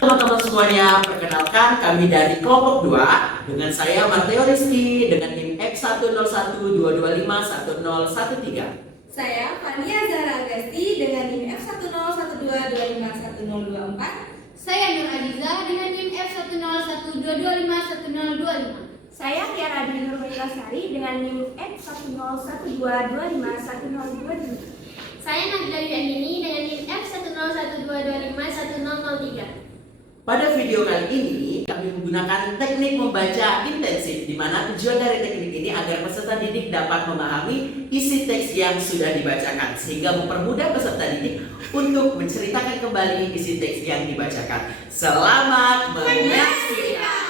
Teman-teman semuanya, perkenalkan kami dari kelompok 2 dengan saya Matteo Rizky dengan NIM F10122510113. Saya Fania Zahra Agasti dengan NIM F10122511024. Saya Nur Aziza dengan NIM F10122511025. Saya Tiara Dwi Nurmailasari dengan NIM F10122511022. Saya Nabila Yandini dengan NIM F10122511003. Pada video kali ini kami menggunakan teknik membaca intensif, di mana tujuan dari teknik ini agar peserta didik dapat memahami isi teks yang sudah dibacakan, sehingga mempermudah peserta didik untuk menceritakan kembali isi teks yang dibacakan. Selamat menyaksikan.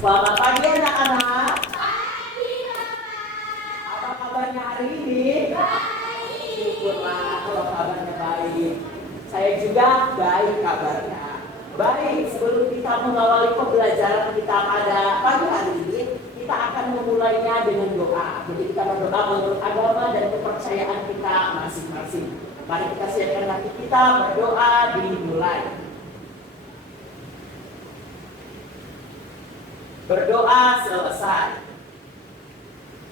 Selamat pagi anak-anak. Pagi, Apa kabarnya hari ini? baik. Syukurlah kalau kabarnya baik. Saya juga baik kabarnya. Baik, sebelum kita mengawali pembelajaran kita pada pagi hari ini, kita akan memulainya dengan doa. Jadi kita berdoa menurut agama dan kepercayaan kita masing-masing. Mari kita siapkan hati kita, berdoa dimulai. Berdoa selesai.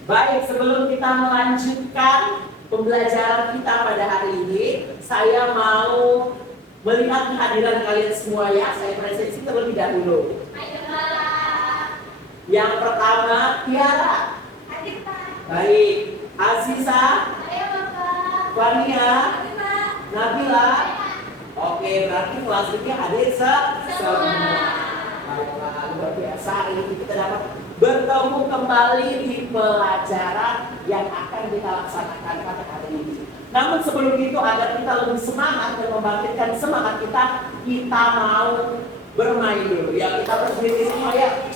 Baik, sebelum kita melanjutkan pembelajaran kita pada hari ini, saya mau melihat kehadiran kalian semua ya. Saya presentasi terlebih dahulu. Ayo, Pak. Yang pertama, Tiara. Hadir, Pak. Baik, Aziza, Ayo, Bapak. Fania, Hadir, Pak. Nabila. Oke, berarti kelas ini hadir semua. Baiklah, luar biasa. Ini kita dapat bertemu kembali di pelajaran yang akan kita laksanakan pada hari ini. Namun sebelum itu, agar kita lebih semangat dan membangkitkan semangat kita mau bermain dulu. Ya, kita berdiri semua ya.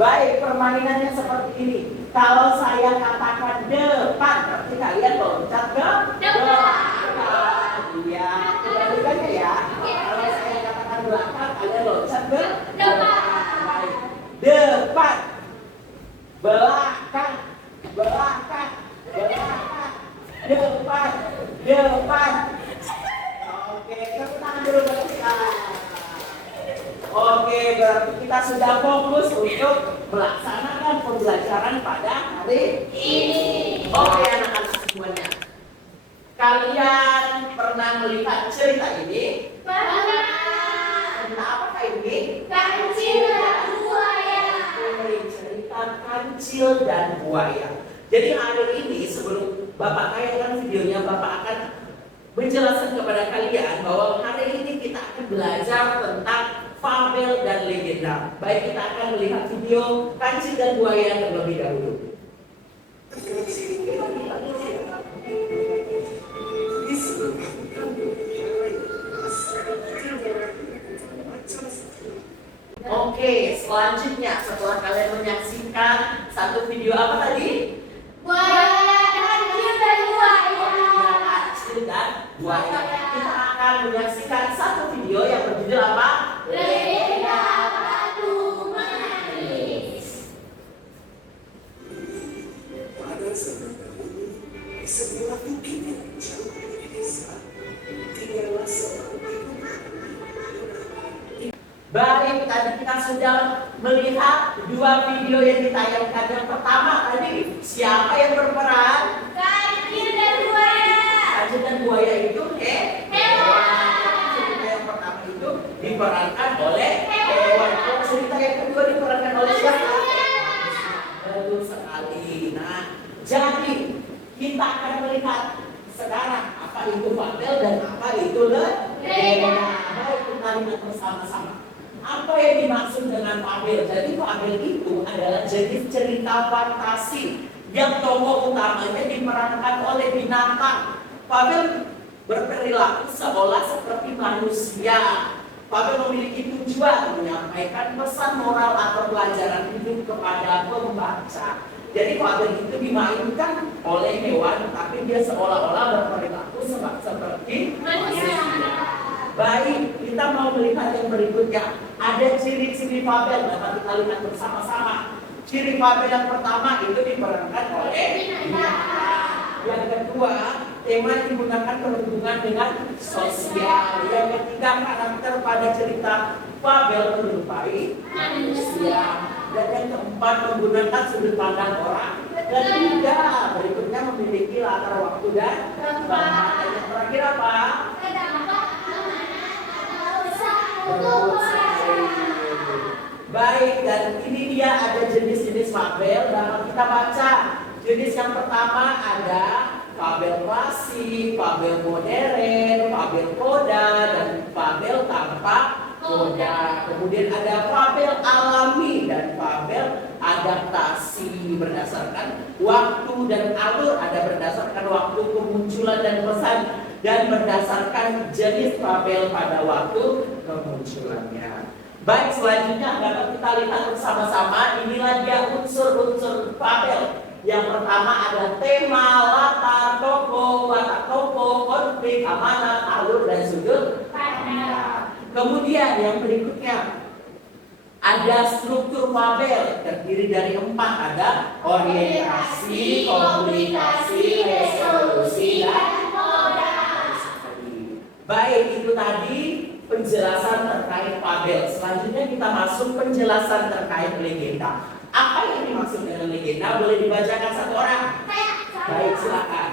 Baik, permainannya seperti ini. Kalau saya katakan depan, berarti kalian loncat ke belakang. Iya, kebalikannya ya. Kalau saya katakan belakang, kalian loncat ke depan. Baik. Depan, belakang, belakang, belakang, depan, depan. Oke, tepuk tangan dulu buat kita. Oke, berarti kita sudah fokus untuk melaksanakan pembelajaran pada hari ini. Oke, anak-anak semuanya. Kalian pernah melihat cerita ini? Pernah. Cerita apakah ini? Kancil dan buaya. Cerita kancil dan buaya. Jadi hari ini sebelum Bapak tayangkan videonya, Bapak akan menjelaskan kepada kalian bahwa hari ini kita akan belajar tentang fabel dan legenda. Baik, kita akan melihat video kancil dan buaya terlebih dahulu. Oke, selanjutnya setelah kalian menyaksikan satu video apa tadi? Buaya, kancil dan buaya. Kancil dan buaya. Kita akan menyaksikan satu video yang berjudul apa? Legenda Batu Manis. Pada zaman dahulu, di sebuah bukit yang jauh dari desa, tinggallah seorang ibu. Baik, tadi kita sudah melihat dua video yang ditayangkan. Yang pertama tadi, siapa yang berperan? Kancil dan buaya. Kancil dan buaya itu hewan. Cerita yang pertama itu diperankan oleh hewan. Cerita yang kedua diperankan oleh siapa? Betul sekali. Nah, jadi kita akan melihat sekarang apa itu fabel dan apa itu legenda. Baik, kita lihat bersama-sama. Apa yang dimaksud dengan fabel? Jadi fabel itu adalah jenis cerita fantasi yang tokoh utamanya diperankan oleh binatang. Fabel berperilaku seolah seperti manusia. Fabel memiliki tujuan menyampaikan pesan moral atau pelajaran hidup kepada pembaca. Jadi fabel itu dimainkan oleh hewan, tapi dia seolah-olah berperilaku seperti manusia. Baik, kita mau melihat yang berikutnya. Ada ciri-ciri fabel, dapat kita lihat bersama-sama. Ciri fabel yang pertama itu diperankan oleh binatang. Yang kedua, tema digunakan berhubungan dengan sosial. Yang ketiga, karakter pada cerita fabel menyerupai manusia. Dan yang keempat, menggunakan sudut pandang orang ketiga. Berikutnya memiliki latar waktu dan tempat. Yang terakhir apa? Terdapat amanat atau usaha untuk Baik, dan ini dia ada jenis-jenis fabel dapat kita baca. Jenis yang pertama ada fabel klasik, fabel modern, fabel koda, dan fabel tanpa koda. Kemudian ada fabel alami dan fabel adaptasi berdasarkan waktu dan alur, ada berdasarkan waktu kemunculan dan pesan, dan berdasarkan jenis fabel pada waktu kemunculannya. Baik, selanjutnya dapat kita lihat bersama-sama. Inilah dia unsur-unsur fabel. Yang pertama ada tema, latar, tokoh, watak tokoh, konflik, amanat, alur, dan sudut pandang. Kemudian yang berikutnya ada struktur fabel, terdiri dari 4. Ada orientasi, komunikasi, resolusi, dan modal. Baik, itu tadi penjelasan terkait fabel. Selanjutnya kita masuk penjelasan terkait legenda. Apa yang dimaksud dengan legenda? Boleh dibacakan satu orang? Baik, silakan.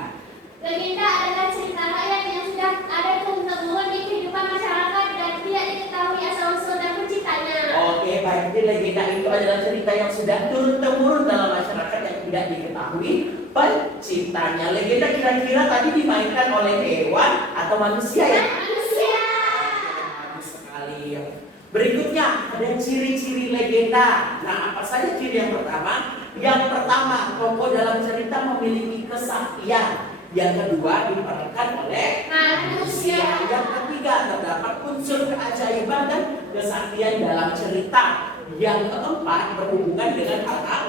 Legenda adalah cerita rakyat yang sudah ada turun-temurun di kehidupan masyarakat dan tidak diketahui asal-usul dan penciptanya. Oke, baik. Jadi legenda itu adalah cerita yang sudah turun-temurun dalam masyarakat yang tidak diketahui penciptanya. Legenda kira-kira tadi dimainkan oleh hewan atau manusia ya? Berikutnya ada ciri-ciri legenda. Nah, apa saja ciri yang pertama? Yang pertama, tokoh dalam cerita memiliki kesaktian. Yang kedua, diperankan oleh manusia. Yang ketiga, terdapat unsur keajaiban dan kesaktian dalam cerita. Yang keempat, berhubungan dengan hal-hal.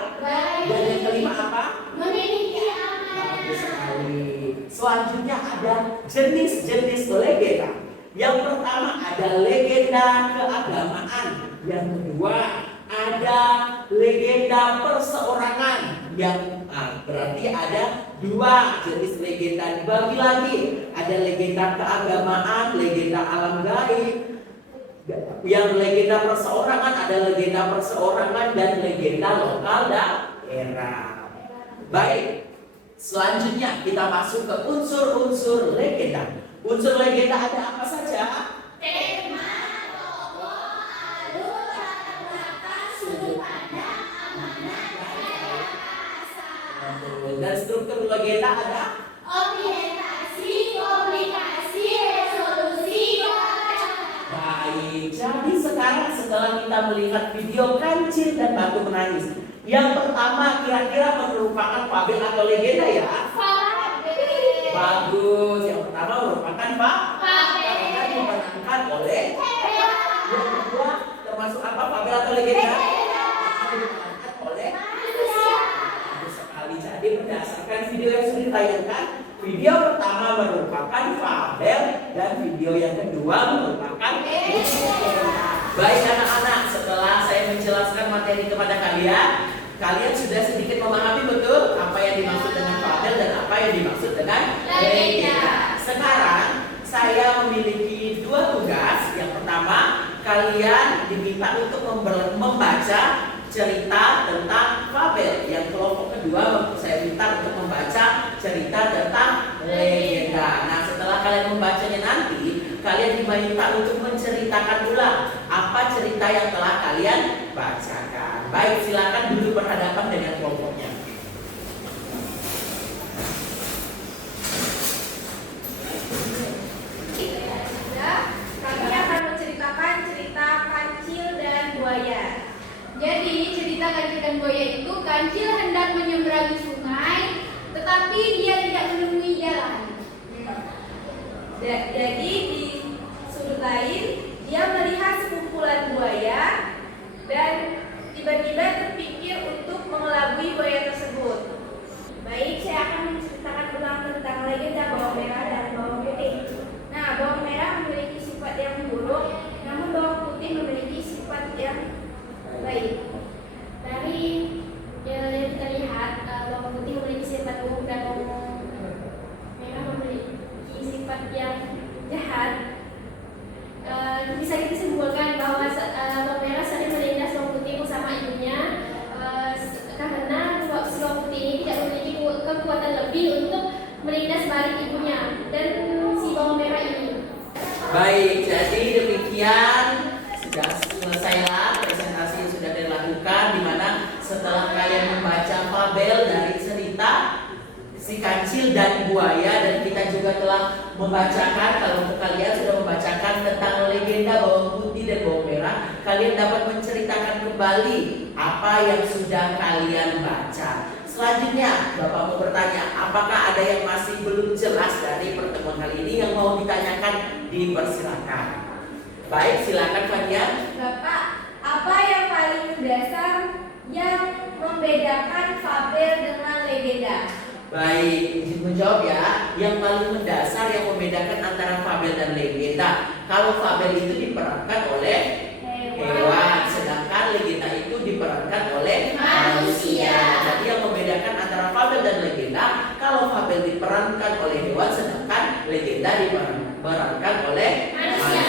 Dan yang kelima apa? Memiliki amanah. Bagus sekali. Selanjutnya ada jenis-jenis legenda. Yang pertama ada legenda keagamaan. Yang kedua ada legenda perseorangan. Yang berarti ada 2 jenis legenda dibagi lagi. Ada legenda keagamaan, legenda alam gaib. Yang legenda perseorangan ada legenda perseorangan dan legenda lokal daerah. Baik, selanjutnya kita masuk ke unsur-unsur legenda. Unsur legenda ada apa saja? Tema, tokoh, alur, latar belakang, sudut pandang, amanah, daerah asal. Dan struktur legenda ada? Orientasi, komunikasi, resolusi, modal. Baik, jadi sekarang setelah kita melihat video Kancil dan Batu Menangis, yang pertama kira-kira merupakan fabel atau legenda ya? Bagus, yang pertama merupakan fabel karena diperankan oleh hewan. Yang kedua termasuk apa, fabel atau legenda? Diperankan oleh manusia. Bagus sekali. Jadi berdasarkan video yang sudah ditayangkan, video pertama merupakan fabel dan video yang kedua merupakan legenda. Baik anak-anak, setelah saya menjelaskan materi kepada kalian sudah sedikit memahami betul apa yang dimaksud dengan fabel dan apa yang dimaksud dengan legenda. Sekarang saya memiliki 2 tugas. Yang pertama, kalian diminta untuk membaca cerita tentang fabel. Yang kelompok kedua, saya minta untuk membaca cerita tentang legenda. Nah, setelah kalian membacanya nanti, kalian diminta untuk menceritakan ulang apa cerita yang telah kalian bacakan. Baik, silakan duduk berhadapan dengan kelompoknya. Kami akan menceritakan cerita kancil dan buaya. Jadi cerita kancil dan buaya itu, kancil hendak menyeberangi sungai, tetapi dia tidak menemui jalan. Jadi di sudut lain dia melihat sekumpulan buaya dan tiba-tiba terpikir untuk mengelabui buaya tersebut. Baik, saya akan menceritakan ulang tentang legenda bawang merah dan bawang putih. Nah, bawang merah memiliki sifat yang buruk, namun bawang putih memiliki sifat yang baik. Dari yang kita lihat, bawang putih memiliki sifat buruk dan si kancil dan buaya, dan kita juga telah membacakan, kalau kalian sudah membacakan tentang legenda bawang putih dan bawang merah, kalian dapat menceritakan kembali apa yang sudah kalian baca. Selanjutnya, Bapak mau bertanya, apakah ada yang masih belum jelas dari pertemuan kali ini yang mau ditanyakan? Dipersilakan. Baik, silakan Fania. Bapak, apa yang paling mendasar yang membedakan fabel dengan legenda? Baik, izin menjawab ya. Yang paling mendasar yang membedakan antara fabel dan legenda. Kalau fabel itu diperankan oleh hewan, sedangkan legenda itu diperankan oleh manusia. Jadi yang membedakan antara fabel dan legenda, kalau fabel diperankan oleh hewan, sedangkan legenda diperankan oleh manusia.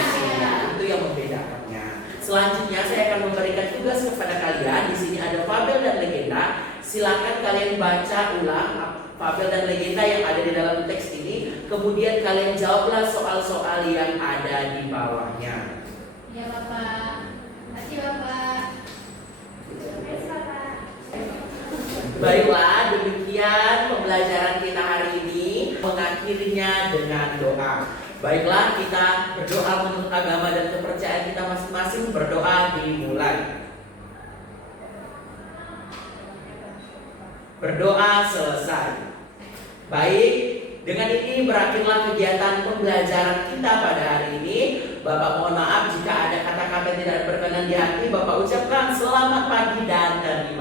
Itu yang membedakannya. Selanjutnya saya akan memberikan tugas kepada kalian. Di sini ada fabel dan legenda. Silakan kalian baca ulang fabel dan legenda yang ada di dalam teks ini. Kemudian kalian jawablah soal-soal yang ada di bawahnya. Ya Bapak. Terima kasih Bapak. Baiklah, demikian pembelajaran kita hari ini. Mengakhirinya dengan doa. Baiklah, kita berdoa menurut agama dan kepercayaan kita masing-masing. Berdoa dimulai. Berdoa selesai. Baik, dengan ini berakhirlah kegiatan pembelajaran kita pada hari ini. Bapak mohon maaf jika ada kata-kata yang tidak berkenan di hati. Bapak ucapkan selamat pagi dan terima